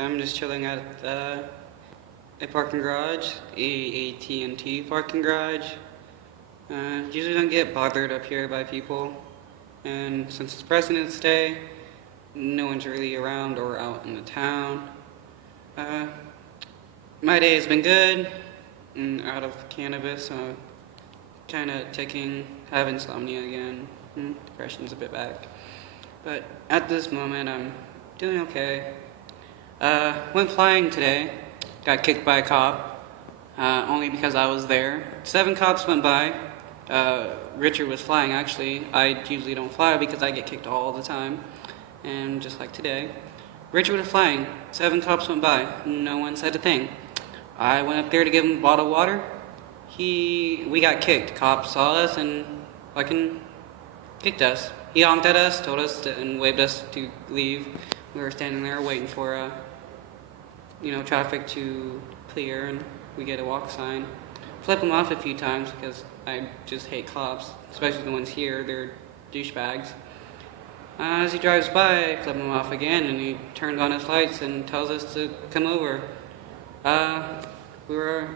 I'm just chilling at a parking garage, a AT&T parking garage. Usually don't get bothered up here by people, and since it's President's Day, no one's really around or out in the town. My day has been good, and out of cannabis, so kind of ticking, have insomnia again, depression's a bit back. But at this moment, I'm doing okay. Went flying today, got kicked by a cop, only because I was there. 7 cops went by. Richard was flying, actually. I usually don't fly because I get kicked all the time. And just like today, Richard was flying. 7 cops went by. No one said a thing. I went up there to give him a bottle of water. We got kicked. Cops saw us and fucking kicked us. He honked at us, told us and waved us to leave. We were standing there waiting for, traffic to clear, and we get a walk sign. Flip him off a few times because I just hate cops, especially the ones here. They're douchebags. As he drives by, I flip him off again, and he turns on his lights and tells us to come over. We were,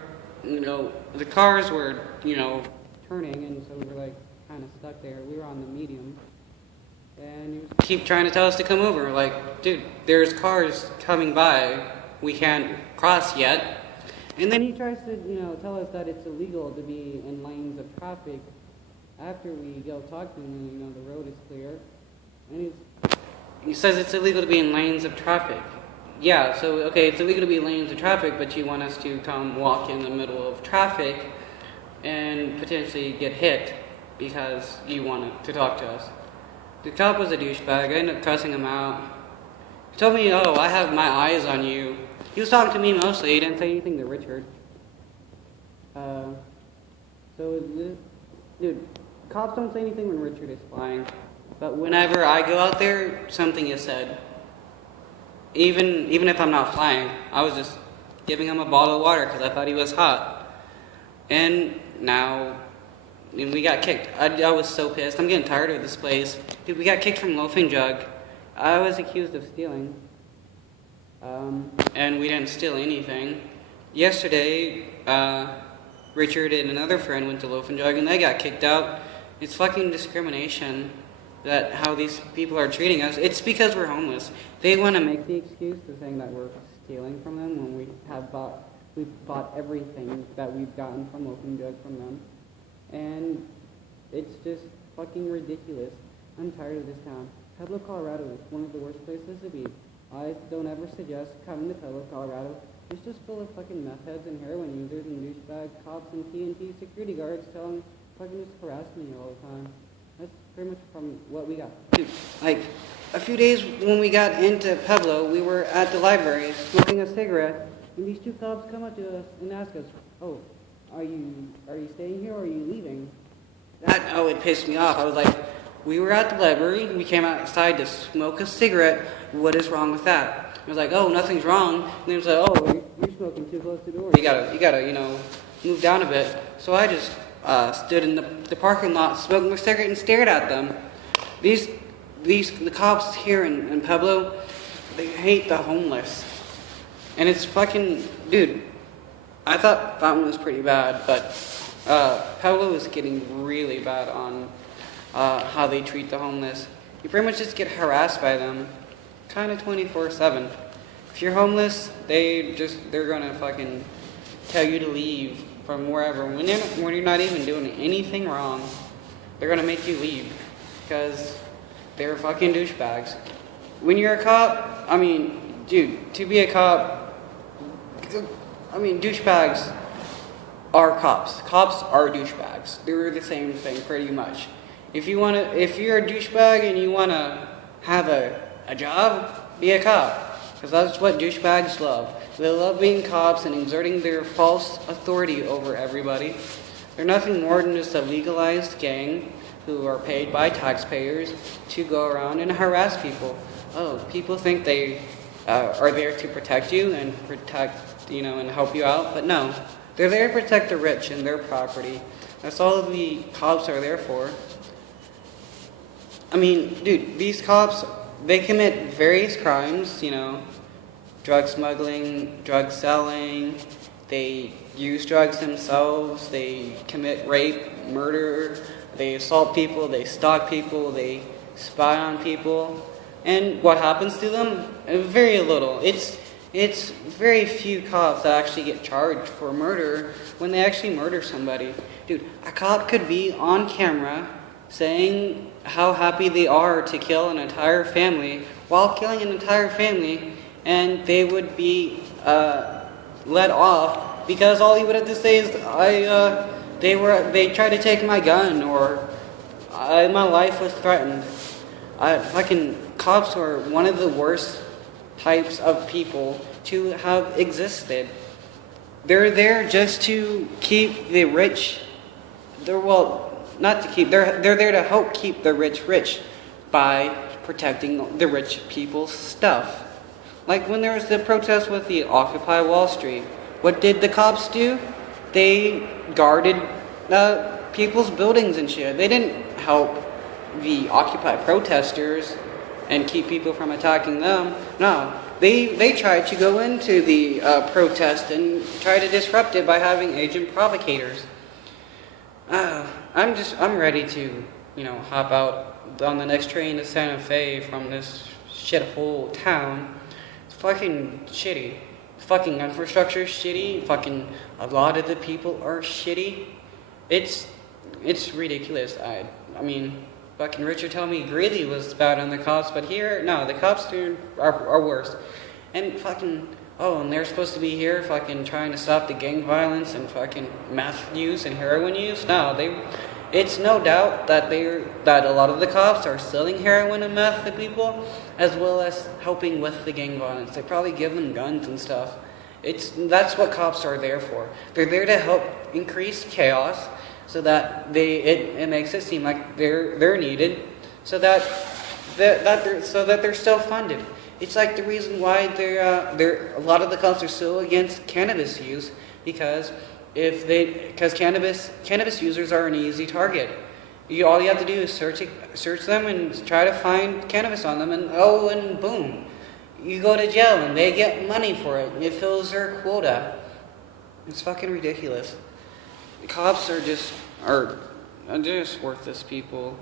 the cars were, turning, and so we were kind of stuck there. We were on the medium. And he was keep trying to tell us to come over. Like, dude, there's cars coming by. We can't cross yet. And then he tries to, tell us that it's illegal to be in lanes of traffic after we go talk to him and, the road is clear. And he says it's illegal to be in lanes of traffic. Yeah, so, okay, it's illegal to be in lanes of traffic, but you want us to come walk in the middle of traffic and potentially get hit because you want to talk to us. The cop was a douchebag. I ended up cussing him out. He told me, "Oh, I have my eyes on you." He was talking to me mostly. He didn't say anything to Richard. Dude, cops don't say anything when Richard is flying. But whenever I go out there, something is said. Even if I'm not flying, I was just giving him a bottle of water because I thought he was hot. And now we got kicked. I was so pissed. I'm getting tired of this place. Dude, we got kicked from Loafing Jug. I was accused of stealing. And we didn't steal anything. Yesterday, Richard and another friend went to Loafing Jug and they got kicked out. It's fucking discrimination that how these people are treating us. It's because we're homeless. They want to make the excuse for saying that we're stealing from them when we've bought everything that we've gotten from Loafing Jug from them. And it's just fucking ridiculous. I'm tired of this town. Pueblo, Colorado is one of the worst places to be. I don't ever suggest coming to Pueblo, Colorado. It's just full of fucking meth heads and heroin users and douchebag cops and TNT security guards telling fucking just harassing me all the time. That's pretty much from what we got. Dude, a few days when we got into Pueblo, we were at the library smoking a cigarette, and these 2 cops come up to us and ask us, "Oh, are you staying here or are you leaving?" It pissed me off. I was like, we were at the library, we came outside to smoke a cigarette, what is wrong with that? I was like, "Oh, nothing's wrong." And they was like, "Oh, you're smoking too close to the door. You gotta, move down a bit." So I just stood in the parking lot, smoked my cigarette and stared at them. The cops here in Pueblo, they hate the homeless. And it's fucking, dude, I thought Fountain was pretty bad, but Pueblo is getting really bad on how they treat the homeless. You pretty much just get harassed by them, kind of 24/7. If you're homeless, they're gonna fucking tell you to leave from wherever when you're not even doing anything wrong. They're gonna make you leave because they're fucking douchebags. When you're a cop, dude, to be a cop, douchebags are cops. Cops are douchebags. They're the same thing, pretty much. If you're a douchebag and you wanna have a job, be a cop, because that's what douchebags love. They love being cops and exerting their false authority over everybody. They're nothing more than just a legalized gang who are paid by taxpayers to go around and harass people. Oh, people think they are there to protect you and and help you out, but no. They're there to protect the rich and their property. That's all the cops are there for. Dude, these cops, they commit various crimes, drug smuggling, drug selling. They use drugs themselves. They commit rape, murder. They assault people. They stalk people. They spy on people. And what happens to them? Very little. It's very few cops that actually get charged for murder when they actually murder somebody. Dude, a cop could be on camera saying how happy they are to kill an entire family while killing an entire family, and they would be let off because all he would have to say is, they tried to take my gun, or my life was threatened. Fucking cops are one of the worst types of people to have existed. They're there just to keep the rich. Not to keep. They're there to help keep the rich by protecting the rich people's stuff. Like when there was the protest with the Occupy Wall Street, what did the cops do? They guarded people's buildings and shit. They didn't help the Occupy protesters and keep people from attacking them. No, they tried to go into the protest and try to disrupt it by having agent provocators. I'm ready to, hop out on the next train to Santa Fe from this shithole town. It's fucking shitty. Fucking infrastructure is shitty. Fucking a lot of the people are shitty. It's ridiculous. I mean, fucking Richard told me Greeley was bad on the cops, but here, no, the cops are worse. And fucking, and they're supposed to be here fucking trying to stop the gang violence and fucking meth use and heroin use. No, it's no doubt that a lot of the cops are selling heroin and meth to people, as well as helping with the gang violence. They probably give them guns and stuff. That's what cops are there for. They're there to help increase chaos, so that it makes it seem like they're needed, so that they're still funded. It's like the reason why a lot of the cops are still against cannabis use, because cannabis users are an easy target. All you have to do is search them and try to find cannabis on them, and boom, you go to jail and they get money for it. It fills their quota. It's fucking ridiculous. Cops are just worthless people.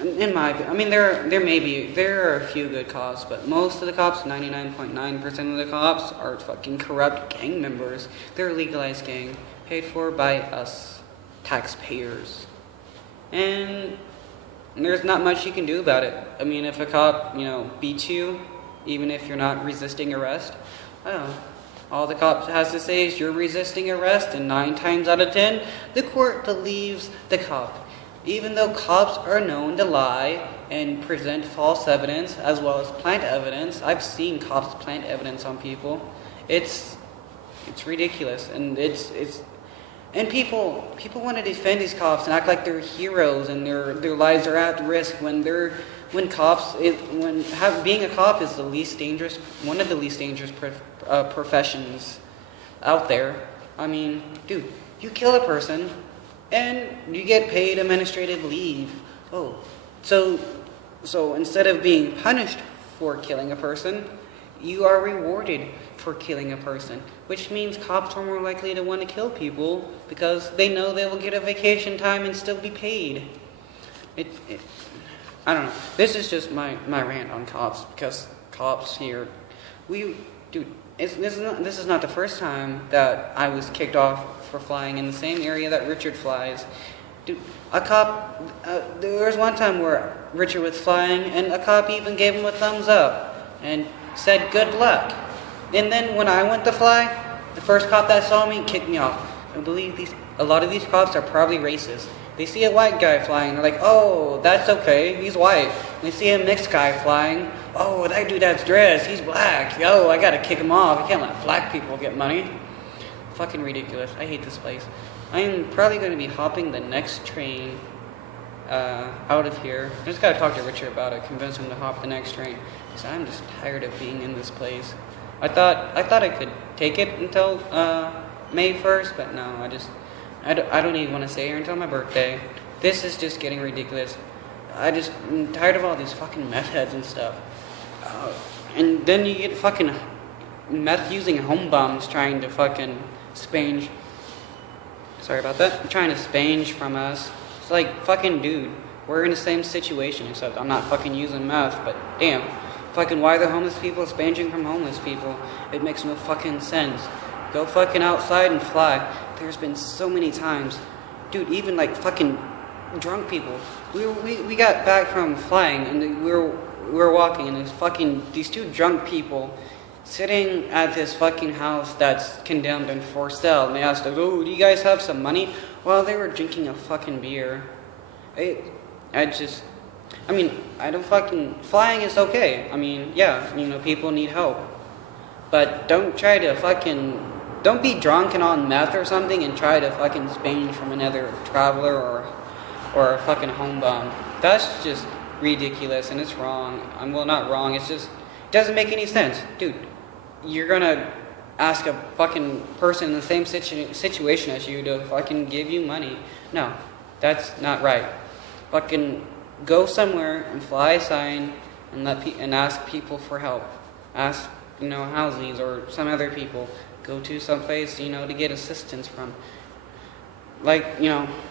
In my opinion, I mean, there are a few good cops, but most of the cops, 99.9% of the cops, are fucking corrupt gang members. They're a legalized gang, paid for by us, taxpayers. And there's not much you can do about it. I mean, if a cop, beats you, even if you're not resisting arrest, all the cop has to say is you're resisting arrest, and 9 times out of 10, the court believes the cop. Even though cops are known to lie and present false evidence as well as plant evidence, I've seen cops plant evidence on people. It's ridiculous, and and people want to defend these cops and act like they're heroes and their lives are at risk when being a cop is one of the least dangerous professions out there. I mean, dude, you kill a person and you get paid administrative leave. So instead of being punished for killing a person, you are rewarded for killing a person, which means cops are more likely to want to kill people because they know they will get a vacation time and still be paid. I don't know. This is just my rant on cops, because cops here, this is not the first time that I was kicked off for flying in the same area that Richard flies. Dude, a cop, there was one time where Richard was flying and a cop even gave him a thumbs up and said good luck. And then when I went to fly, the first cop that saw me kicked me off. I believe a lot of these cops are probably racist. They see a white guy flying, they're like, oh, that's okay, he's white. They see a mixed guy flying, oh, that dude that's dressed, he's black. Yo, I gotta kick him off. I can't let black people get money. Fucking ridiculous. I hate this place. I am probably going to be hopping the next train out of here. I just gotta talk to Richard about it, convince him to hop the next train, because I'm just tired of being in this place. I thought I could take it until May 1st, but no, I don't even want to stay here until my birthday. This is just getting ridiculous. I'm tired of all these fucking meth heads and stuff. And then you get fucking meth using home bums trying to fucking spange. Sorry about that. Trying to spange from us. It's like, fucking dude, we're in the same situation, except I'm not fucking using meth, but damn. Fucking why are the homeless people spanging from homeless people? It makes no fucking sense. Go fucking outside and fly. There's been so many times. Dude, even like fucking drunk people. We got back from flying and we were walking and these two drunk people sitting at this fucking house that's condemned and for sale, and they asked us, "Oh, do you guys have some money?" While they were drinking a fucking beer. I don't fucking, flying is okay. I mean, yeah, people need help. But don't be drunk and on meth or something and try to fucking spange from another traveler or a fucking home bum. That's just ridiculous and it's wrong. Well, not wrong, it doesn't make any sense. Dude, you're gonna ask a fucking person in the same situation as you to fucking give you money. No, that's not right. Fucking go somewhere and fly a sign and ask people for help. Ask, houses or some other people. Go to some place, to get assistance from. Like,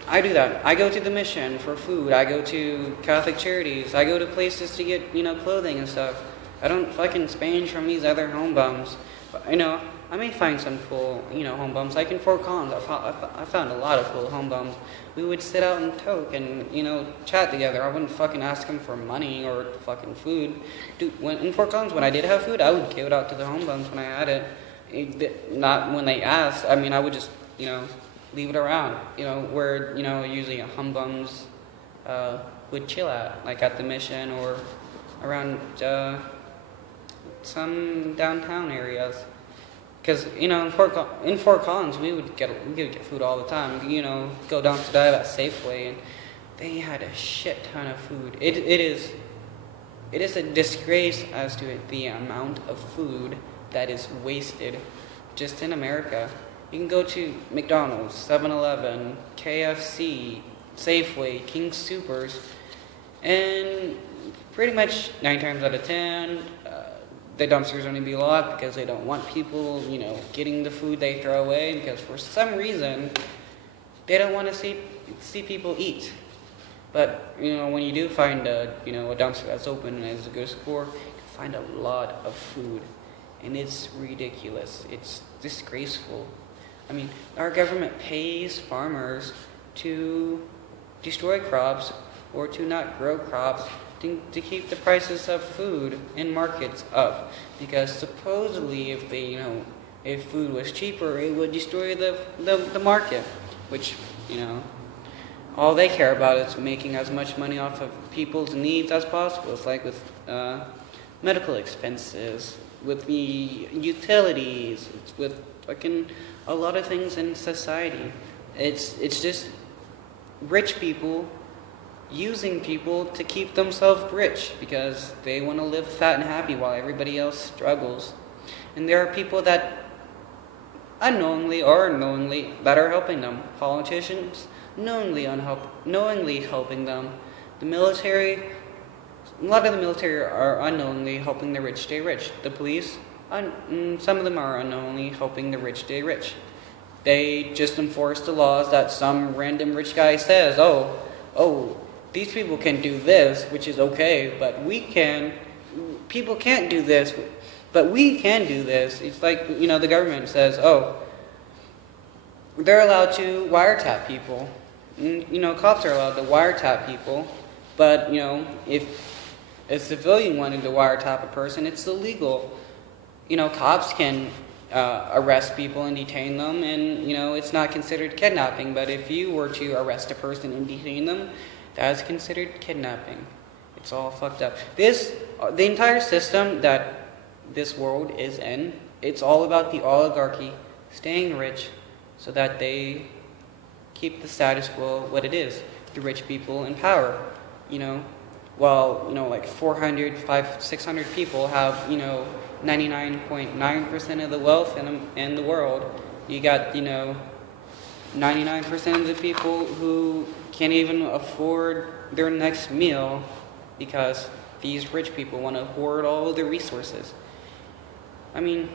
I do that. I go to the mission for food. I go to Catholic charities. I go to places to get, clothing and stuff. I don't fucking spange from these other home bums. But, I may find some cool, home bums. Like in Fort Collins, I found a lot of cool home bums. We would sit out and talk and, chat together. I wouldn't fucking ask them for money or fucking food. Dude, in Fort Collins, when I did have food, I would give it out to the home bums when I had it. Not when they asked. I mean, I would just, leave it around, where, usually home bums would chill at, like at the mission or around some downtown areas. Because, in Fort Collins, we would get food all the time. Go down to dive at Safeway, and they had a shit ton of food. It is a disgrace as to the amount of food that is wasted just in America. You can go to McDonald's, 7-Eleven, KFC, Safeway, King Soopers, and pretty much 9 times out of 10, the dumpsters only be locked because they don't want people, getting the food they throw away, because for some reason, they don't want to see people eat. But, when you do find a dumpster that's open and is a good score, you can find a lot of food. And it's ridiculous. It's disgraceful. I mean, our government pays farmers to destroy crops or to not grow crops to keep the prices of food in markets up. Because supposedly if food was cheaper, it would destroy the market. Which, all they care about is making as much money off of people's needs as possible. It's like with medical expenses, with the utilities, it's with fucking a lot of things in society. It's just rich people using people to keep themselves rich because they want to live fat and happy while everybody else struggles. And there are people that unknowingly or knowingly that are helping them. Politicians knowingly helping them. The military, a lot of the military are unknowingly helping the rich stay rich. The police, some of them are unknowingly helping the rich stay rich. They just enforce the laws that some random rich guy says, oh, these people can do this, which is okay, but people can't do this, but we can do this. It's like, the government says, they're allowed to wiretap people. Cops are allowed to wiretap people, but, if a civilian wanted to wiretap a person, it's illegal. Cops can arrest people and detain them, and, it's not considered kidnapping, but if you were to arrest a person and detain them, that's considered kidnapping. It's all fucked up. The entire system that this world is in, it's all about the oligarchy staying rich so that they keep the status quo what it is. The rich people in power, while, like 400, 500, 600 people have, 99.9% of the wealth in the world. You got, 99% of the people who can't even afford their next meal because these rich people want to hoard all of the resources. I mean,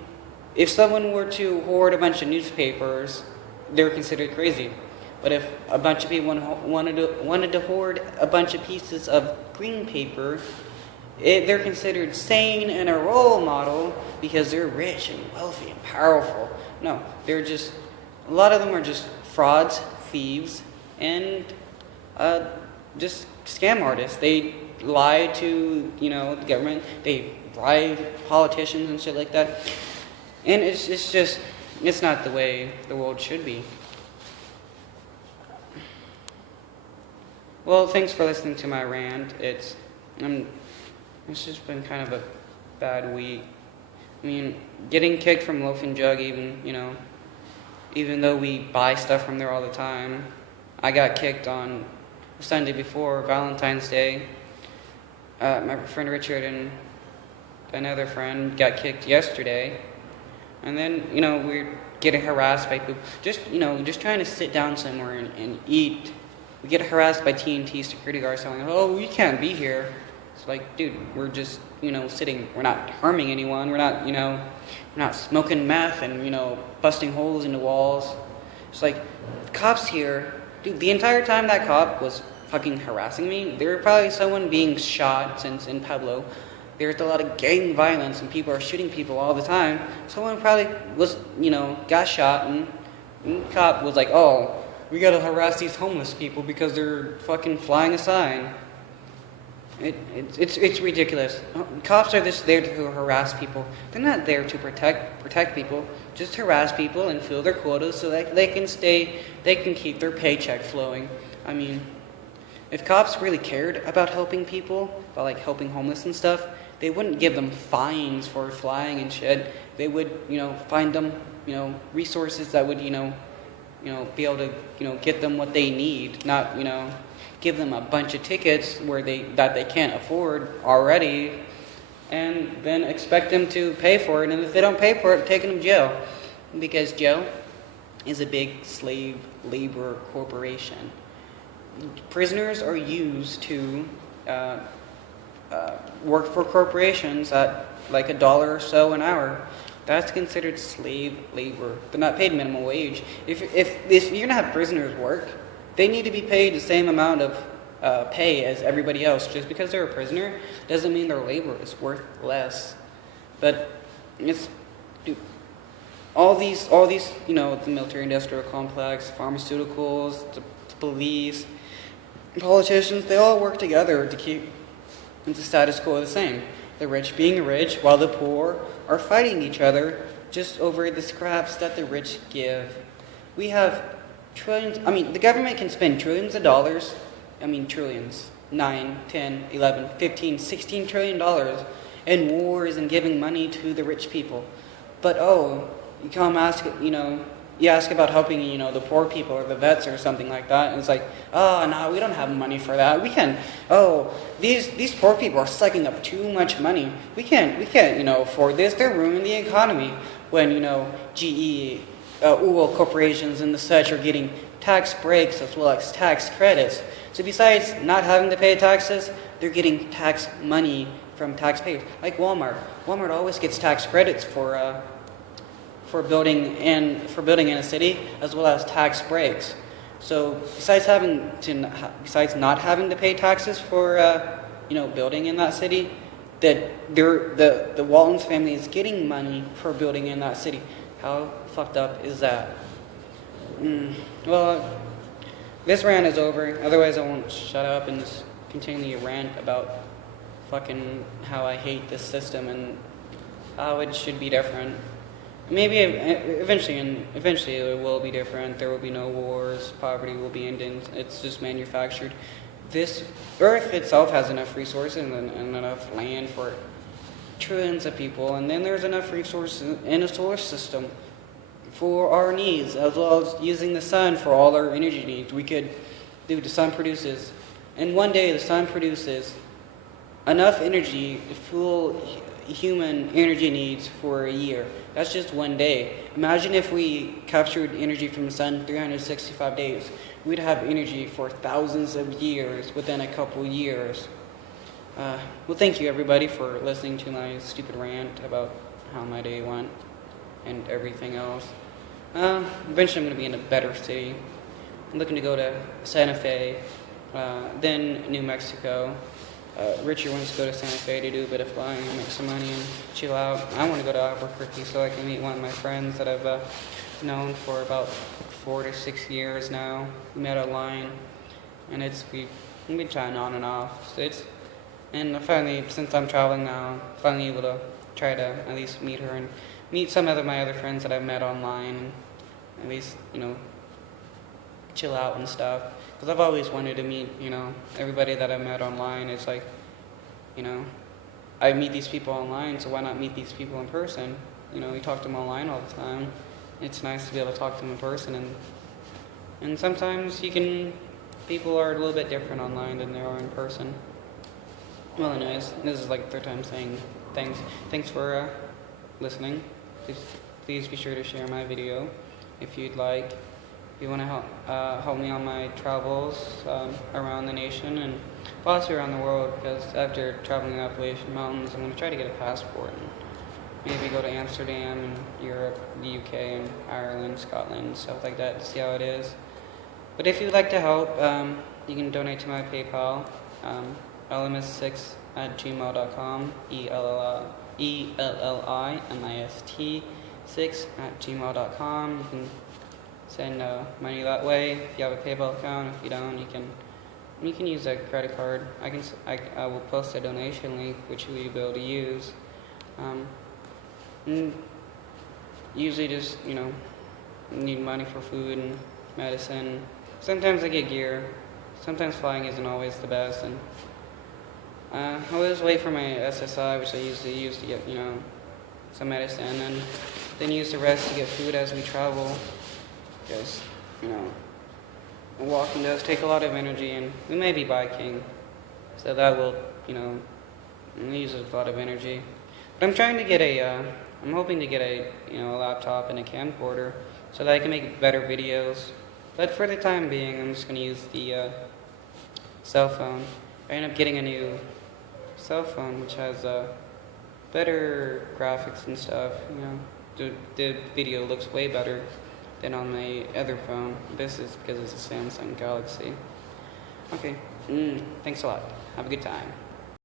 If someone were to hoard a bunch of newspapers, they're considered crazy. But if a bunch of people wanted to hoard a bunch of pieces of green paper, they're considered sane and a role model because they're rich and wealthy and powerful. No, a lot of them are just frauds, thieves, and just scam artists. They lie to, the government. They bribe politicians and shit like that. And it's not the way the world should be. Well, thanks for listening to my rant. It's just been kind of a bad week. I mean, getting kicked from Loaf and Jug, even though we buy stuff from there all the time. I got kicked on Sunday before Valentine's Day. My friend Richard and another friend got kicked yesterday. And then, we're getting harassed by people. Just trying to sit down somewhere and eat. We get harassed by TNT security guards telling us, oh, you can't be here. It's like, dude, we're just, sitting. We're not harming anyone. We're not smoking meth and, busting holes in the walls. It's like, the cops here, dude, the entire time that cop was fucking harassing me, there was probably someone being shot since in Pueblo. There's a lot of gang violence and people are shooting people all the time. Someone probably was, got shot and the cop was like, oh, we gotta harass these homeless people because they're fucking flying a sign. It's ridiculous. Cops are just there to harass people. They're not there to protect people. Just harass people and fill their quotas so that they can keep their paycheck flowing. I mean, if cops really cared about helping people, about like helping homeless and stuff, they wouldn't give them fines for flying and shit. They would, find them, resources that would, be able to, get them what they need, not, give them a bunch of tickets that they can't afford already, and then expect them to pay for it. And if they don't pay for it, take them to jail, because jail is a big slave labor corporation. Prisoners are used to work for corporations at like $1 or so an hour. That's considered slave labor. They're not paid minimum wage. If you're gonna have prisoners work, they need to be paid the same amount of pay as everybody else. Just because they're a prisoner doesn't mean their labor is worth less. But all these, the military-industrial complex, pharmaceuticals, the police, politicians, they all work together to keep the status quo the same. The rich being rich, while the poor are fighting each other just over the scraps that the rich give. We have trillions, the government can spend trillions of dollars, trillions, 9, 10, 11, 15, 16 trillion dollars in wars and giving money to the rich people. But you come ask, you ask about helping, the poor people or the vets or something like that, and it's like, oh, no, we don't have money for that. We can't, these poor people are sucking up too much money. We can't, afford this. They're ruining the economy. When, GE, oil corporations and the such are getting tax breaks as well as tax credits. So besides not having to pay taxes, they're getting tax money from taxpayers. Like Walmart. Walmart always gets tax credits for building in a city, as well as tax breaks. So besides not having to pay taxes for building in that city, the Walton's family is getting money for building in that city. How fucked up is that? Well, this rant is over. Otherwise, I won't shut up and just continue to rant about fucking how I hate this system and how it should be different. Maybe eventually it will be different. There will be no wars. Poverty will be ended. It's just manufactured. This Earth itself has enough resources and enough land for trillions of people. And then there's enough resources in a solar system for our needs, as well as using the sun for all our energy needs. The sun produces, and one day the sun produces enough energy to fuel human energy needs for a year. That's just one day. Imagine if we captured energy from the sun 365 days. We'd have energy for thousands of years within a couple years. Well, thank you everybody for listening to my stupid rant about how my day went. and everything else. Eventually I'm going to be in a better city. I'm looking to go to Santa Fe, then New Mexico. Richard wants to go to Santa Fe to do a bit of flying and make some money and chill out. I want to go to Albuquerque so I can meet one of my friends that I've known for about 4 to 6 years now. We met online, and we've been chatting on and off. And finally, since I'm traveling now, finally able to try to at least meet her and meet some of my other friends that I've met online, and at least, chill out and stuff. Because I've always wanted to meet, everybody that I've met online. It's like, I meet these people online, so why not meet these people in person? We talk to them online all the time. It's nice to be able to talk to them in person, and sometimes people are a little bit different online than they are in person. Well, anyways, this is like the third time saying thanks. Thanks for listening. Please be sure to share my video if you'd like. If you want to help me on my travels around the nation and possibly around the world, because after traveling the Appalachian Mountains, I'm going to try to get a passport and maybe go to Amsterdam and Europe, the UK, and Ireland, Scotland, stuff like that to see how it is. But if you'd like to help, you can donate to my PayPal, ellimist6@gmail.com, ELLIMIST6@gmail.com. You can send money that way. If you have a PayPal account, if you don't, you can use a credit card. I will post a donation link which you'll be able to use. Usually just need money for food and medicine. Sometimes I get gear. Sometimes flying isn't always the best, and I always wait for my SSI, which I usually use to get some medicine, and then use the rest to get food as we travel. Because walking does take a lot of energy, and we may be biking, so that will use a lot of energy. But I'm trying to get I'm hoping to get a laptop and a camcorder so that I can make better videos. But for the time being, I'm just going to use the cell phone. I ended up getting a new cell phone which has better graphics and stuff. The video looks way better than on my other phone. This is because it's a Samsung Galaxy. Okay, thanks a lot. Have a good time.